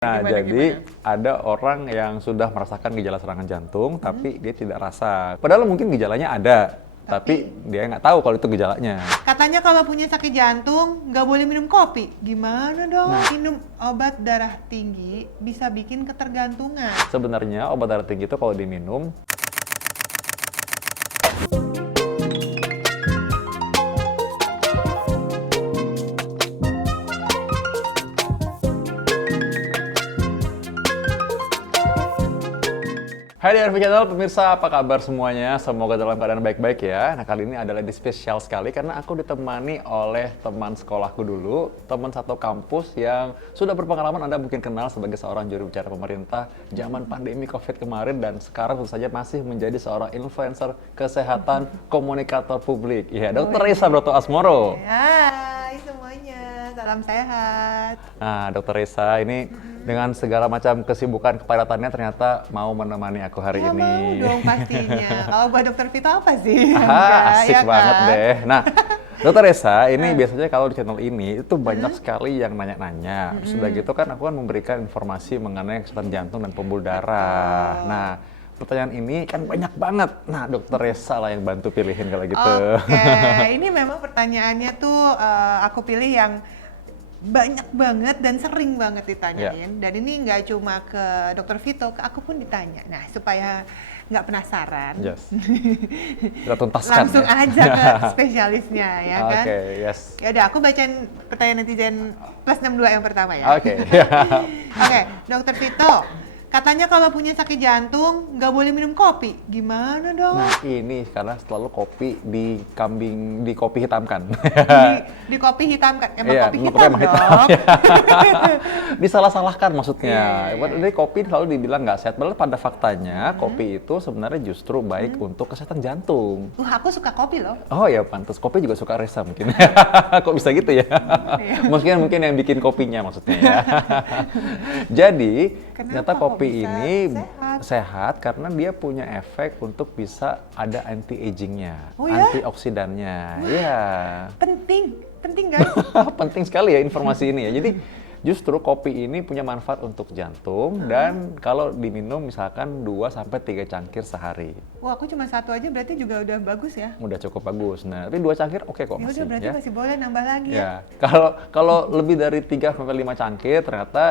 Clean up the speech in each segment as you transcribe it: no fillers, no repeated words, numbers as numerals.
Nah, Gimana, jadi gimana? ada orang yang sudah merasakan gejala serangan jantung, tapi dia tidak rasa. Padahal mungkin gejalanya ada, tapi dia nggak tahu kalau itu gejalanya. Katanya kalau punya sakit jantung nggak boleh minum kopi. Gimana dong? Nah. Minum obat darah tinggi bisa bikin ketergantungan. Sebenarnya obat darah tinggi itu kalau diminum, hai di RV Channel, pemirsa apa kabar semuanya? Semoga dalam keadaan baik-baik ya. Nah, kali ini adalah spesial sekali karena aku ditemani oleh teman sekolahku dulu, teman satu kampus yang sudah berpengalaman. Anda mungkin kenal sebagai seorang juru bicara pemerintah zaman pandemi COVID kemarin, dan sekarang tentu saja masih menjadi seorang influencer kesehatan, komunikator publik. Ya, Dr. Reza Broto Asmoro. Hai semuanya, salam sehat. Nah, Dr. Reza ini dengan segala macam kesibukan kepadatannya ternyata mau menemani aku hari Ya, ini. mau dong pastinya. Kalau buat Dokter Vito apa sih? Asik ya banget kan? deh. Nah, Dokter Reza, ini biasanya kalau di channel ini itu banyak sekali yang nanya-nanya. Sudah gitu kan aku kan memberikan informasi mengenai kesehatan jantung dan pembuluh darah. Nah, pertanyaan ini kan banyak banget. Nah, Dokter Reza lah yang bantu pilihin kalau gitu. Oke, ini memang pertanyaannya tuh aku pilih yang banyak banget dan sering banget ditanyain. Dan ini nggak cuma ke Dokter Vito, ke aku pun ditanya. Nah, supaya nggak penasaran, Yes. Kita tuntaskan langsung ya. aja ke spesialisnya ya kan. Oke, yes. Ya udah, aku bacain pertanyaan netizen plus 62 yang pertama ya. Oke. Oke, Dokter Vito, katanya kalau punya sakit jantung nggak boleh minum kopi. Gimana dong? Nah, ini karena selalu kopi di kopi hitamkan. Di kopi hitam kan? Emang Iya, kopi emang hitam emang dong. Disalah-salahkan maksudnya. Iya. Jadi kopi selalu dibilang nggak sehat. Padahal pada faktanya kopi itu sebenarnya justru baik untuk kesehatan jantung. Aku suka kopi loh. Oh ya, pantas. Kopi juga suka Reza mungkin. Kok bisa gitu ya? Mungkin yang bikin kopinya maksudnya ya. Jadi, ternyata Kenapa kok kopi bisa ini sehat? sehat karena dia punya efek untuk bisa ada anti-agingnya, Oh ya? antioksidannya. Iya. Penting guys. Penting sekali ya informasi ini ya. Jadi justru kopi ini punya manfaat untuk jantung dan kalau diminum misalkan 2-3 cangkir sehari. Wah, aku cuma satu aja berarti juga udah bagus ya. Udah cukup bagus. Nah, tapi 2 cangkir oke kok Ya masih udah berarti ya. masih boleh nambah lagi ya. Ya. Kalau lebih dari 3-5 cangkir ternyata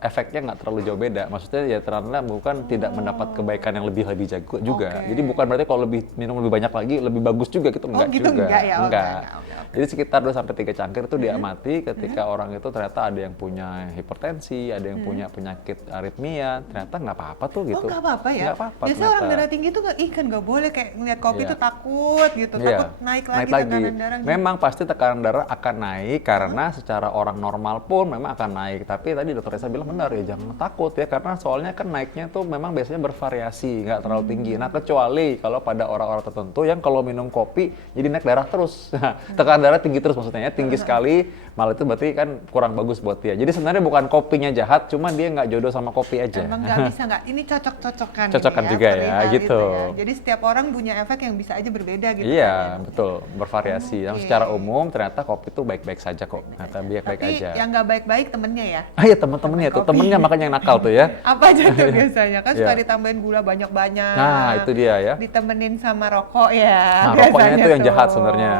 efeknya nggak terlalu jauh beda. Maksudnya ya ternyata bukan tidak mendapat kebaikan yang lebih jago juga. Oke. Jadi bukan berarti kalau minum lebih banyak lagi lebih bagus juga gitu, enggak gitu juga. enggak ya? Oh, Enggak. oke. Jadi sekitar 2-3 cangkir itu diamati ketika orang itu ternyata ada yang punya hipertensi, ada yang punya penyakit aritmia, ternyata nggak apa-apa tuh gitu. Oh, nggak apa-apa ya? Nggak apa-apa Biasanya orang ternyata. darah tinggi tuh nggak boleh kayak ngeliat kopi Iya. tuh takut gitu, takut naik lagi tekanan darah. Gitu. Memang pasti tekanan darah akan naik karena secara orang normal pun memang akan naik. Tapi tadi Dokter Reza bilang benar ya, jangan takut ya karena soalnya kan naiknya tuh memang biasanya bervariasi, nggak terlalu tinggi. Nah, kecuali kalau pada orang-orang tertentu yang kalau minum kopi jadi naik darah terus. Tekanan darah tinggi terus maksudnya ya, tinggi sekali, malah itu berarti kan kurang bagus buat dia. Jadi sebenarnya bukan kopinya jahat, cuma dia nggak jodoh sama kopi aja. Emang nggak bisa nggak? Ini cocok-cocokan. Cocokan juga ya, perihal gitu. itu ya. Jadi setiap orang punya efek yang bisa aja berbeda gitu. Iya, kan, ya. betul, bervariasi. Yang Oke. secara umum ternyata kopi itu baik-baik saja kok. Ternyata baik-baik Tapi aja. yang nggak baik-baik temennya ya. Ah ya teman-temannya tuh, kopi. temennya makanya yang nakal tuh ya. Apa aja tuh biasanya? Kan suka Iya. ditambahin gula banyak-banyak. Nah, itu dia ya. Ditemenin sama rokok ya. Nah, rokoknya biasanya itu yang jahat tuh. sebenarnya.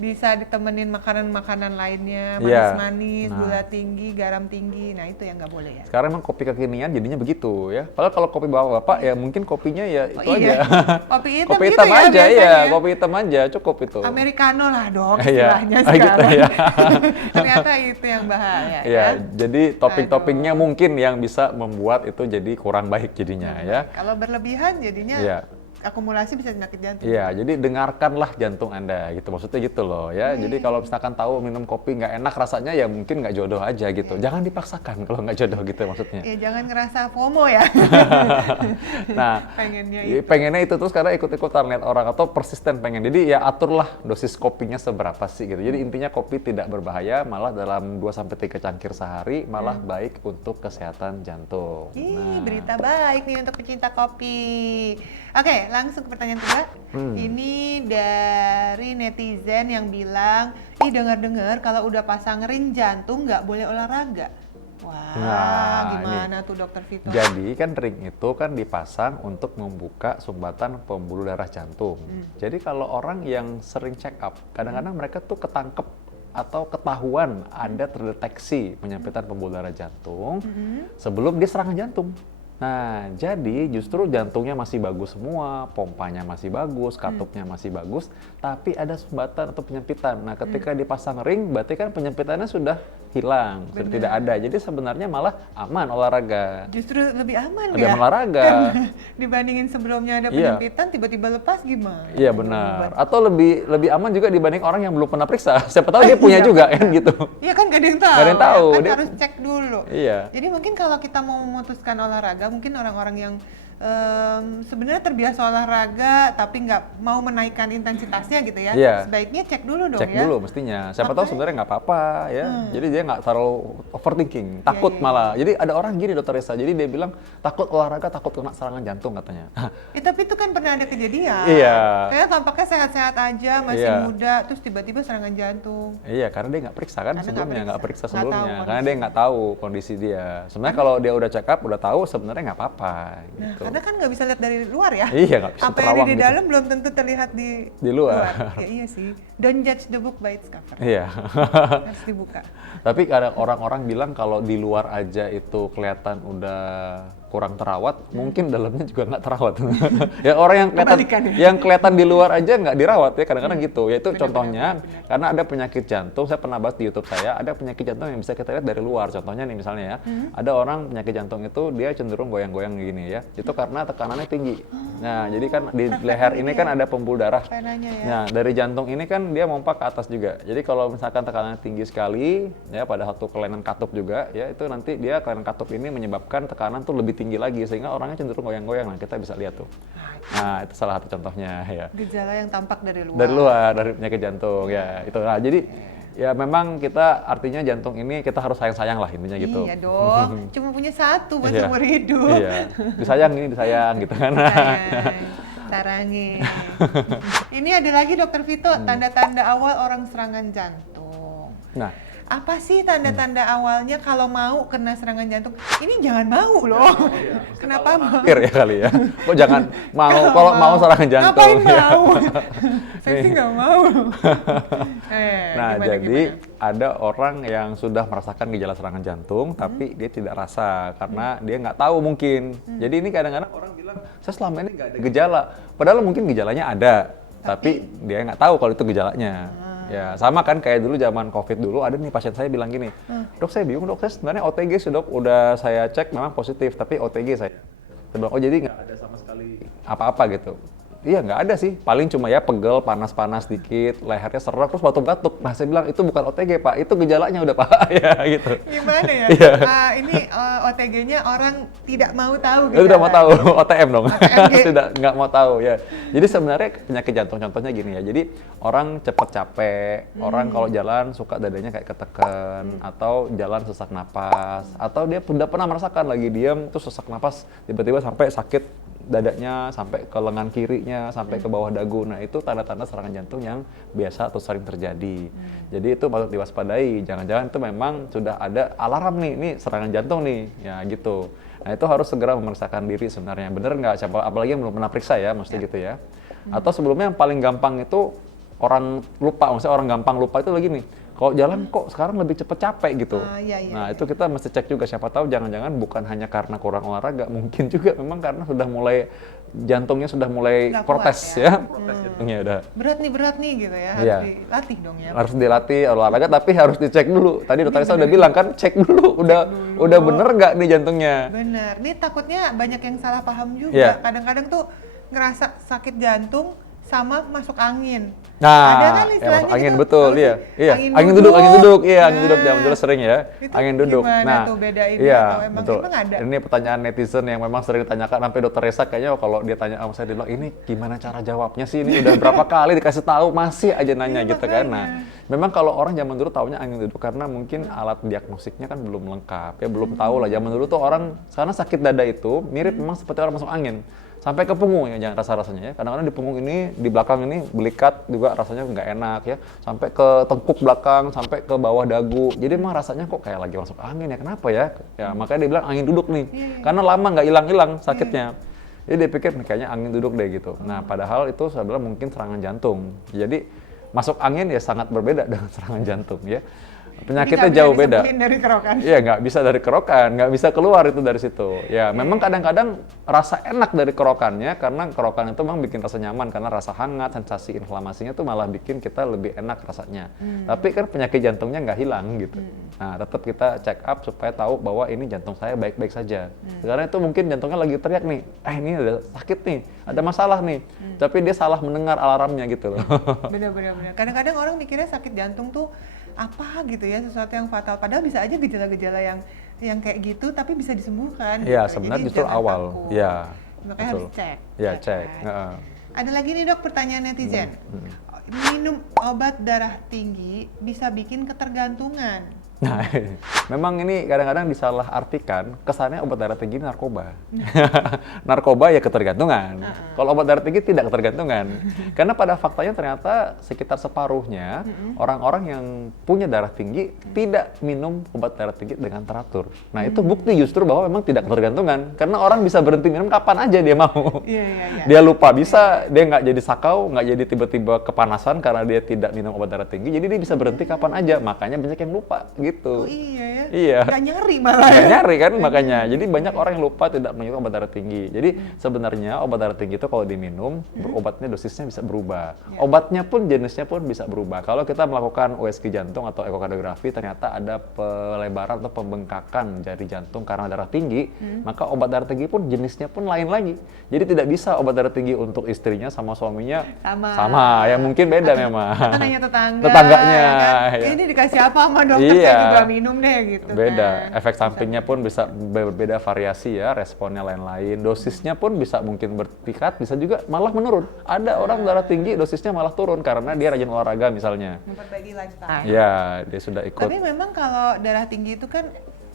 Bisa ditemenin makanan-makanan lainnya, Iya. manis-manis, Nah. gula tinggi, garam tinggi. Nah, itu yang nggak boleh ya. Sekarang emang kopi kekinian jadinya begitu ya. Padahal kalau kopi bapak-bapak ya mungkin kopinya ya itu Oh, aja. iya. Kopi hitam Kopi gitu hitam ya aja biasanya ya, ya. kopi hitam aja cukup itu. Americano lah dong Iya. istilahnya Ah, gitu sekarang. ya. Ternyata itu yang bahaya Ya, ya. jadi topping-toppingnya mungkin yang bisa membuat itu jadi kurang baik jadinya ya. Kalau berlebihan jadinya Iya. akumulasi bisa penyakit jantung. Iya, jadi dengarkanlah jantung Anda gitu. Maksudnya gitu loh ya. Jadi kalau misalkan tahu minum kopi nggak enak rasanya ya mungkin nggak jodoh aja gitu. Jangan dipaksakan kalau nggak jodoh gitu maksudnya. Ya jangan ngerasa FOMO ya. Nah, Pengennya iya, itu. pengennya itu terus karena ikut-ikutan lihat orang atau persisten pengen. Jadi ya aturlah dosis kopinya seberapa sih gitu. Jadi intinya kopi tidak berbahaya, malah dalam 2-3 cangkir sehari malah baik untuk kesehatan jantung. Ih, berita baik nih untuk pecinta kopi. Oke, langsung ke pertanyaan kedua. Ini dari netizen yang bilang, ih dengar-dengar kalau udah pasang ring jantung nggak boleh olahraga. Wah, Nah, gimana tuh Dokter Vito? Jadi kan ring itu kan dipasang untuk membuka sumbatan pembuluh darah jantung. Jadi kalau orang yang sering check up, kadang-kadang mereka tuh ketangkep atau ketahuan ada terdeteksi penyempitan pembuluh darah jantung sebelum dia serangan jantung. Nah, jadi justru jantungnya masih bagus semua, pompanya masih bagus, katupnya masih bagus, tapi ada sumbatan atau penyempitan. Nah, ketika dipasang ring, berarti kan penyempitannya sudah hilang, sudah tidak ada. Jadi sebenarnya malah aman olahraga. Justru lebih aman Lebih ya? aman olahraga. Dibandingin sebelumnya ada Iya. penyempitan, tiba-tiba lepas gimana? Iya benar. Atau lebih aman juga dibanding orang yang belum pernah periksa. Siapa tahu dia punya juga kan gitu. Iya kan gak ada yang tahu. Nggak ada yang tahu, ya kan dia- harus cek dulu. Iya. Jadi mungkin kalau kita mau memutuskan olahraga, mungkin orang-orang yang sebenarnya terbiasa olahraga tapi nggak mau menaikkan intensitasnya gitu ya, Iya. sebaiknya cek dulu dong Cek ya. dulu mestinya. Siapa tahu Makanya- sebenarnya nggak apa-apa ya. Jadi dia nggak terlalu overthinking, takut iya. malah. Jadi ada orang gini Dokter Risa. Jadi dia bilang takut olahraga, takut kena serangan jantung katanya. Tapi itu kan pernah ada kejadian. Iya. Kayak tampaknya sehat-sehat aja, masih Iya. muda, terus tiba-tiba serangan jantung. Iya, karena dia nggak periksa kan Karena sebelumnya, nggak periksa nggak tahu sebelumnya. kondisi. Karena dia nggak tahu kondisi dia. Sebenarnya kalau dia udah check up, udah tahu sebenarnya nggak apa-apa. Nah, Gitu. karena kan nggak bisa lihat dari luar ya. Iya, nggak bisa Apa yang terawang ada di gitu. dalam belum tentu terlihat di luar. Ya iya sih. Don't judge the book by its cover. Iya. Harus dibuka. Tapi kadang orang-orang bilang kalau di luar aja itu kelihatan udah kurang terawat, mungkin dalamnya juga nggak terawat. Ya orang yang kelihatan Kebalikan ya? yang kelihatan di luar aja nggak dirawat ya kadang-kadang gitu. Yaitu Benar, contohnya karena ada penyakit jantung, saya pernah bahas di YouTube saya, ada penyakit jantung yang bisa kita lihat dari luar. Contohnya nih misalnya ya, ada orang penyakit jantung itu dia cenderung goyang-goyang gini ya. Itu karena tekanannya tinggi. Nah, jadi kan di leher ini kan ada pembuluh darah. Penanya ya. Nah, dari jantung ini kan dia mompa ke atas juga. Jadi kalau misalkan tekanannya tinggi sekali, ya pada satu kelainan katup juga, ya itu nanti dia kelainan katup ini menyebabkan tekanan tuh lebih tinggi lagi sehingga orangnya cenderung goyang-goyang. Nah, kita bisa lihat tuh. Nah, itu salah satu contohnya ya. Gejala yang tampak dari luar. Dari luar, dari penyakit jantung ya. Itu. Nah, jadi ya memang kita artinya jantung ini kita harus sayang-sayang lah intinya gitu. Iya dong. Cuma punya satu buat Iya. seumur hidup. Iya. Disayang ini disayang gitu kan. Sayang, sarangi. Ini ada lagi Dokter Vito, tanda-tanda awal orang serangan jantung. Nah, Apa sih tanda-tanda awalnya kalau mau kena serangan jantung? Ini jangan mau loh. Kenapa mau? pikir ya kali ya. Kok jangan mau kalau mau serangan jantung. Ngapain ya. mau? Saya sih nggak mau. Nah, Gimana, jadi gimana? ada orang yang sudah merasakan gejala serangan jantung, tapi dia tidak rasa karena dia nggak tahu mungkin. Jadi ini kadang-kadang orang bilang, saya selama ini nggak ada gejala. Padahal mungkin gejalanya ada, tapi dia nggak tahu kalau itu gejalanya. Ya, sama kan kayak dulu zaman COVID dulu, ada nih pasien saya bilang gini, dok saya bingung dok, saya sebenarnya OTG sih dok, udah saya cek memang positif, tapi OTG saya. Saya bilang, oh jadi nggak ada sama sekali apa-apa gitu. Iya nggak ada sih, paling cuma ya pegel, panas-panas dikit, lehernya serak, terus batuk-batuk. Nah saya bilang itu bukan OTG pak, itu gejalanya udah pak, ya gitu. Gimana ya? Iya. Ini OTG-nya orang tidak mau tahu Itu udah mau gejala. tahu, OTM dong, OTM. tidak nggak mau tahu ya. Jadi sebenarnya penyakit jantung contohnya gini ya, jadi orang cepat capek, orang kalau jalan suka dadanya kayak ketekan, atau jalan sesak napas, atau dia udah pernah merasakan lagi diam terus sesak napas, tiba-tiba sampai sakit dadanya, sampai ke lengan kirinya, sampai ke bawah dagu. Nah itu tanda-tanda serangan jantung yang biasa atau sering terjadi. Jadi itu patut diwaspadai, jangan-jangan itu memang sudah ada alarm nih, ini serangan jantung nih, ya gitu. Nah itu harus segera memeriksakan diri sebenarnya, bener nggak? Siapa apalagi yang belum pernah periksa ya, mesti gitu ya. Atau sebelumnya yang paling gampang itu orang lupa, maksudnya orang gampang lupa itu lagi nih. Kalau jalan kok sekarang lebih cepet capek gitu. Iya, iya, Nah iya. itu kita mesti cek juga, siapa tahu jangan-jangan bukan hanya karena kurang olahraga, mungkin juga memang karena sudah mulai jantungnya sudah mulai Nggak protes kuat ya. ya, protes jantungnya udah. Berat nih gitu ya, harus Iya. dilatih dong ya. Harus dilatih olahraga tapi harus dicek dulu. Tadi dokter Isa udah bilang kan, cek dulu udah bener nggak nih jantungnya. Bener, nih takutnya banyak yang salah paham juga. Iya. Kadang-kadang tuh ngerasa sakit jantung sama masuk angin. Nah, Ada kan ya istilahnya masuk angin gitu, betul, apa iya. sih? Iya, angin duduk, iya, angin duduk Nah, zaman dulu sering ya. itu Angin duduk. gimana Nah, tuh bedainnya iya, atau emang betul. ada? Ini pertanyaan netizen yang memang sering ditanyakan sampai dokter Resa kayaknya kalau dia tanya sama saya dia bilang, "Ini gimana cara jawabnya sih? Ini udah berapa kali dikasih tahu masih aja nanya Iya, gitu kan." makanya. Nah, memang kalau orang zaman dulu taunya angin duduk karena mungkin alat diagnosiknya kan belum lengkap. Ya belum tahu lah zaman dulu tuh orang karena sakit dada itu mirip memang seperti orang masuk angin. sampai ke punggung ya, jangan rasa-rasanya ya. Kadang-kadang di punggung ini, di belakang ini belikat juga rasanya nggak enak ya. Sampai ke tengkuk belakang, sampai ke bawah dagu. Jadi emang rasanya kok kayak lagi masuk angin ya, kenapa ya? Ya makanya dia bilang angin duduk nih, karena lama nggak hilang-hilang sakitnya. Jadi dia pikir nih, kayaknya angin duduk deh gitu. Nah padahal itu adalah mungkin serangan jantung. Jadi masuk angin ya sangat berbeda dengan serangan jantung ya. Penyakitnya jauh beda. Dari kerokan. Iya, nggak bisa dari kerokan, nggak bisa keluar itu dari situ. Ya, memang kadang-kadang rasa enak dari kerokannya, karena kerokan itu memang bikin rasa nyaman, karena rasa hangat, sensasi inflamasinya tuh malah bikin kita lebih enak rasanya. Tapi kan penyakit jantungnya nggak hilang gitu. Nah, tetap kita check up supaya tahu bahwa ini jantung saya baik-baik saja. Karena itu mungkin jantungnya lagi teriak nih, ini ada sakit nih, ada masalah nih. Tapi dia salah mendengar alarmnya gitu loh. Benar-benar. Kadang-kadang orang mikirnya sakit jantung tuh apa gitu ya, sesuatu yang fatal, padahal bisa aja gejala-gejala yang kayak gitu tapi bisa disembuhkan. Iya, gitu. sebenarnya Jadi justru jangan awal. takut. Iya. Makanya Betul. harus cek. Iya, ya cek. kan? Ada lagi nih dok pertanyaan netizen. Minum obat darah tinggi bisa bikin ketergantungan. Nah, memang ini kadang-kadang disalahartikan, kesannya obat darah tinggi narkoba. Narkoba ya ketergantungan. Kalau obat darah tinggi tidak ketergantungan. Karena pada faktanya ternyata sekitar separuhnya orang-orang yang punya darah tinggi tidak minum obat darah tinggi dengan teratur. Nah, itu bukti justru bahwa memang tidak ketergantungan. Karena orang bisa berhenti minum kapan aja dia mau. Iya. Dia lupa bisa, dia nggak jadi sakau, nggak jadi tiba-tiba kepanasan karena dia tidak minum obat darah tinggi. Jadi dia bisa berhenti kapan aja. Makanya banyak yang lupa gitu. Oh iya ya. Iya. Nggak nyari malah. Nggak nyari kan makanya. Jadi banyak orang yang lupa tidak minum obat darah tinggi. Jadi sebenarnya obat darah tinggi itu kalau diminum, obatnya dosisnya bisa berubah. Obatnya pun jenisnya pun bisa berubah. Kalau kita melakukan USG jantung atau ekokardiografi ternyata ada pelebaran atau pembengkakan jari jantung karena darah tinggi, maka obat darah tinggi pun jenisnya pun lain lagi. Jadi tidak bisa obat darah tinggi untuk istrinya sama suaminya sama. Ya mungkin beda memang. Atau nanya Tetangganya. Kan? Ya. Ini dikasih apa sama dokter, Iya. saya juga minum deh gitu. Beda, kan. efek sampingnya pun bisa berbeda variasi ya, responnya lain-lain. Dosisnya pun bisa mungkin bertingkat, bisa juga malah menurun. Ada orang darah tinggi dosisnya malah turun karena dia rajin olahraga misalnya. Memperbaiki lifestyle. Ya, dia sudah ikut. Tapi memang kalau darah tinggi itu kan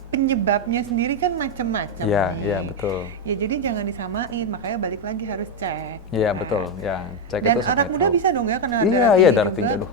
penyebabnya sendiri kan macam-macam. Iya, nih. iya betul. Ya jadi jangan disamain, makanya balik lagi harus cek. Iya kan. betul, ya cek Dan itu supaya anak muda tahu. bisa dong ya kena Iya, darah juga. tinggi, aduh.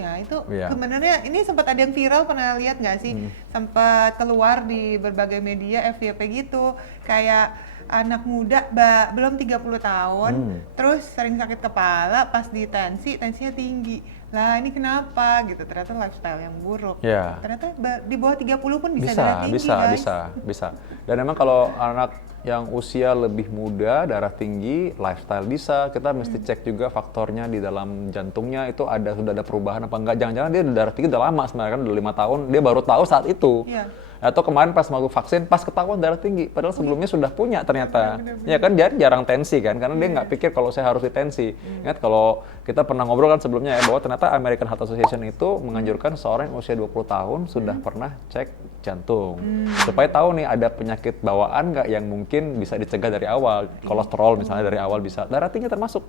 Ya itu Iya. sebenarnya ini sempat ada yang viral, pernah lihat nggak sih? Sempat keluar di berbagai media FYP gitu, kayak anak muda belum 30 tahun, terus sering sakit kepala, pas tensinya tinggi. Lah ini kenapa gitu? Ternyata lifestyle yang buruk. Iya. Ternyata di bawah 30 pun bisa darah tinggi, guys. bisa. Dan memang kalau anak yang usia lebih muda, darah tinggi, lifestyle bisa. Kita mesti cek juga faktornya di dalam jantungnya itu sudah ada perubahan apa enggak. Jangan-jangan dia darah tinggi udah lama sebenarnya kan udah 5 tahun, dia baru tahu saat itu. Iya. Atau kemarin pas mau vaksin, pas ketahuan darah tinggi, padahal sebelumnya sudah punya ternyata. Ya kan jarang tensi kan, karena dia nggak pikir kalau saya harus ditensi. Ingat kalau kita pernah ngobrol kan sebelumnya ya, bahwa ternyata American Heart Association itu menganjurkan seorang yang usia 20 tahun sudah pernah cek jantung. Supaya tahu nih ada penyakit bawaan nggak yang mungkin bisa dicegah dari awal. Kolesterol misalnya dari awal bisa, darah tinggi termasuk.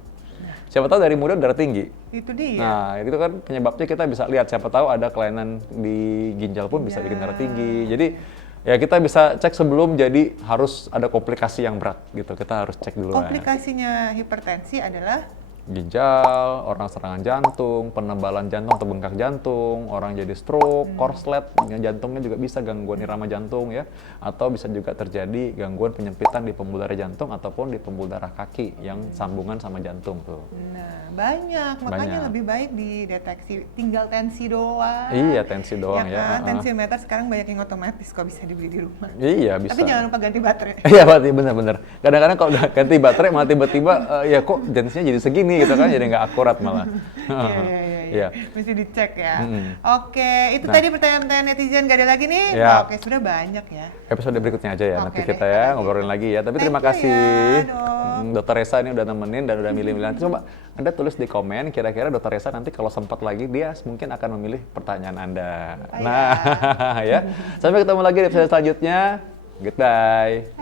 Siapa tahu dari muda darah tinggi. Itu dia. Nah, itu kan penyebabnya kita bisa lihat. Siapa tahu ada kelainan di ginjal pun bisa bikin darah tinggi. Jadi ya kita bisa cek sebelum jadi harus ada komplikasi yang berat gitu. Kita harus cek dulu. Komplikasinya hipertensi adalah Ginjal, orang serangan jantung, penebalan jantung atau bengkak jantung, orang jadi stroke, korslet, jantungnya juga bisa gangguan irama jantung ya, atau bisa juga terjadi gangguan penyempitan di pembuluh darah jantung ataupun di pembuluh darah kaki yang sambungan sama jantung tuh. Nah, makanya lebih baik dideteksi, tinggal tensi doang. Iya, tensi doang ya. Kan? Tensiometer sekarang banyak yang otomatis kok bisa dibeli di rumah. Iya, bisa. Tapi jangan lupa ganti baterai. Iya, berarti bener-bener. Kadang-kadang kalau udah ganti baterai malah tiba-tiba ya kok tensinya jadi segini gitu kan, jadi nggak akurat malah. Iya. Mesti dicek ya. Mm-mm. Oke, itu tadi pertanyaan-pertanyaan netizen, gak ada lagi nih? Ya. Oke, sudah banyak ya. Episode berikutnya aja ya, Oke nanti deh, kita ya kita ngobrolin lagi ya. Tapi Thank terima you kasih ya, Dok. Dokter Resa ini udah nemenin dan udah milih-milih. Nanti coba Anda tulis di komen, kira-kira Dokter Resa nanti kalau sempat lagi dia mungkin akan memilih pertanyaan Anda. Oh, Nah, ya. Sampai ketemu lagi di episode selanjutnya. Goodbye.